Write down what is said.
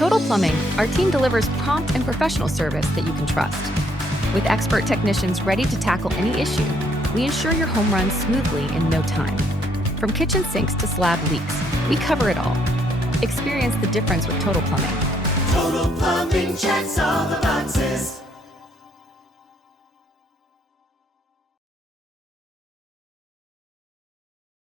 Total Plumbing, our team delivers prompt and professional service that you can trust. With expert technicians ready to tackle any issue, we ensure your home runs smoothly in no time. From kitchen sinks to slab leaks, we cover it all. Experience the difference with Total Plumbing. Total Plumbing checks all the boxes.